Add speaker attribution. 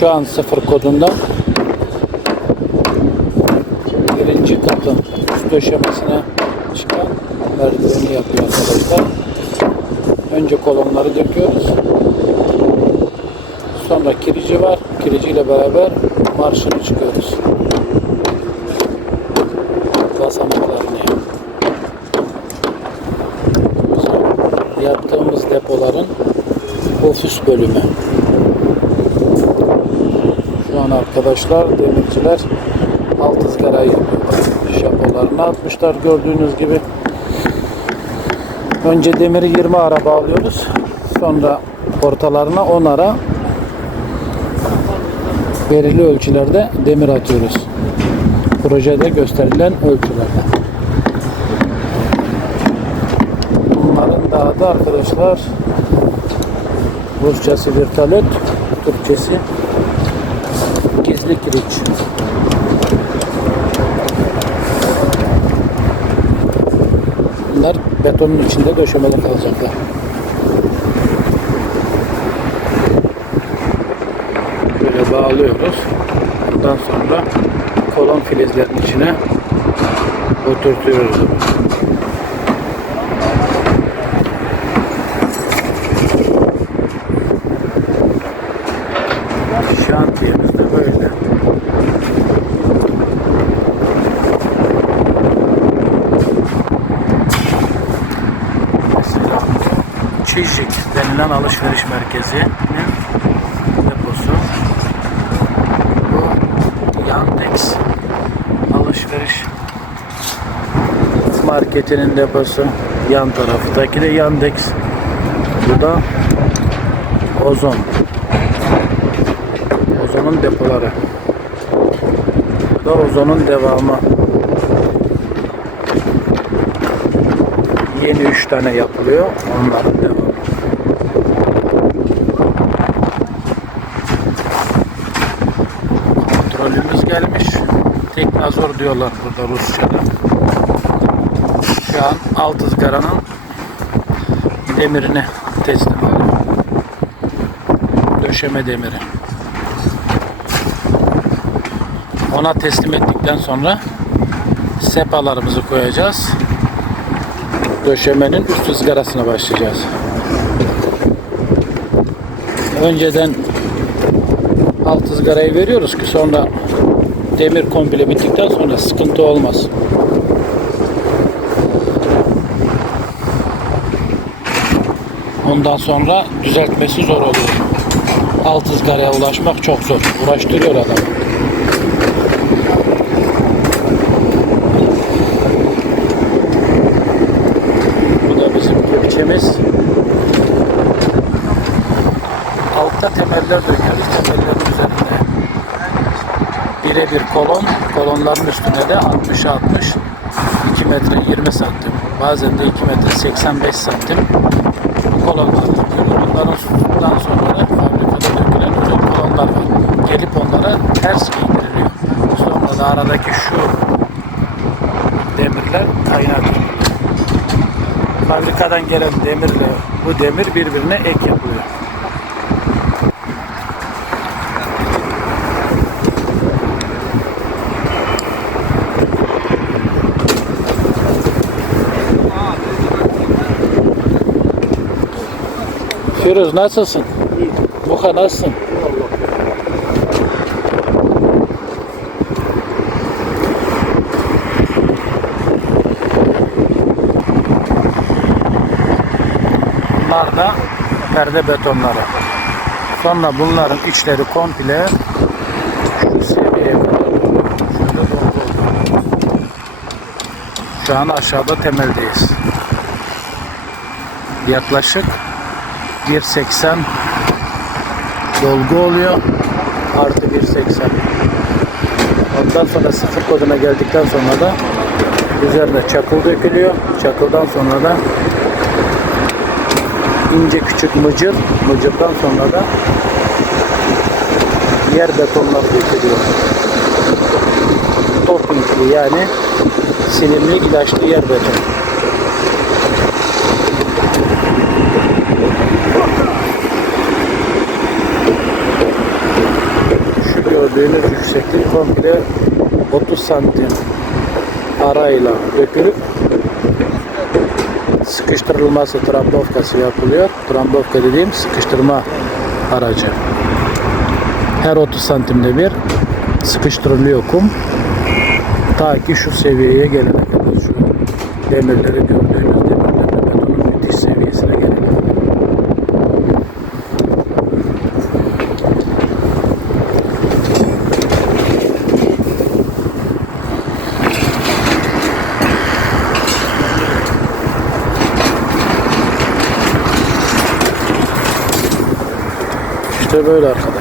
Speaker 1: Şu an sıfır kodunda. Birinci katın üst döşemesine çıkan merdiveni yapıyor arkadaşlar. Önce kolonları döküyoruz. Sonra kirici var. Kiriciyle beraber marşını çıkıyoruz. Basamaklarını. Yaptığımız depoların ofis bölümü. An arkadaşlar demirciler alt ızgarayı. Şapolarını atmışlar gördüğünüz gibi. Önce demiri 20 ara bağlıyoruz. Sonra ortalarına 10 ara belirli ölçülerde demir atıyoruz. Projede gösterilen ölçülerde. Bunların da adı arkadaşlar Rusçası virtalet, Türkçesi gizli kiriç. Bunlar betonun içinde döşemeli kalacaklar. Böyle bağlıyoruz. Ondan sonra kolon filizlerin içine oturtuyoruz. Şantiyemiz de böyle. Mesela Çiçek denilen alışveriş merkezi deposu. Bu Yandex alışveriş marketinin deposu. Yan taraftaki de Yandex. Bu da Ozon. Ozon'un depoları. Bu da Ozon'un devamı. Yeni 3 tane yapılıyor. Onların devamı. Kontrolümüz gelmiş. Teknazor diyorlar burada Rusça'da. Şu an alt ızgaranın demirini teslim alıyor. Döşeme demiri. Ona teslim ettikten sonra sepalarımızı koyacağız. Döşemenin üst ızgarasına başlayacağız. Önceden alt ızgarayı veriyoruz ki sonra demir komple bittikten sonra sıkıntı olmaz. Ondan sonra düzeltmesi zor oluyor. Alt ızgaraya ulaşmak çok zor. Uğraştırıyor adamı. Bu da bizim kepçemiz. Altta temeller. Temellerin üzerinde birebir kolon. Kolonların üstüne de 60'a 60 2 metre 20 santim. Bazen de 2 metre 85 santim kolonlar. Bunlardan sonra da fabrikada dökülen özel kolonlar var. Gelip onlara ters giydiriliyor. Sonra da aradaki şu demirler kaynatılıyor. Fabrikadan gelen demirle bu demir birbirine ek yapılıyor. Firuz nasılsın? Muha nasılsın? Bunlar da perde betonları. Sonra bunların içleri komple şu seviyeye. Şu an aşağıda temeldeyiz. Yaklaşık 1.80 dolgu oluyor. Artı 1.80. Ondan sonra sıfır koduna geldikten sonra da üzerine çakıl dökülüyor. Çakıldan sonra da ince küçük mıcır. Mıcırdan sonra da yer betonlar dökülüyor. Toppingli yani silimli ilaçlı yer beton. Gördüğünüz yükseklik komple 30 santim arayla dökülüp sıkıştırılması trambovkası yapılıyor. Trambovka dediğim sıkıştırma aracı. Her 30 santimde bir sıkıştırılıyor kum. Ta ki şu seviyeye gelene kadar şu demirleri gördüğünüz demirlerle betonun müthiş seviyesine gelene kadar. İşte böyle arkadaşlar.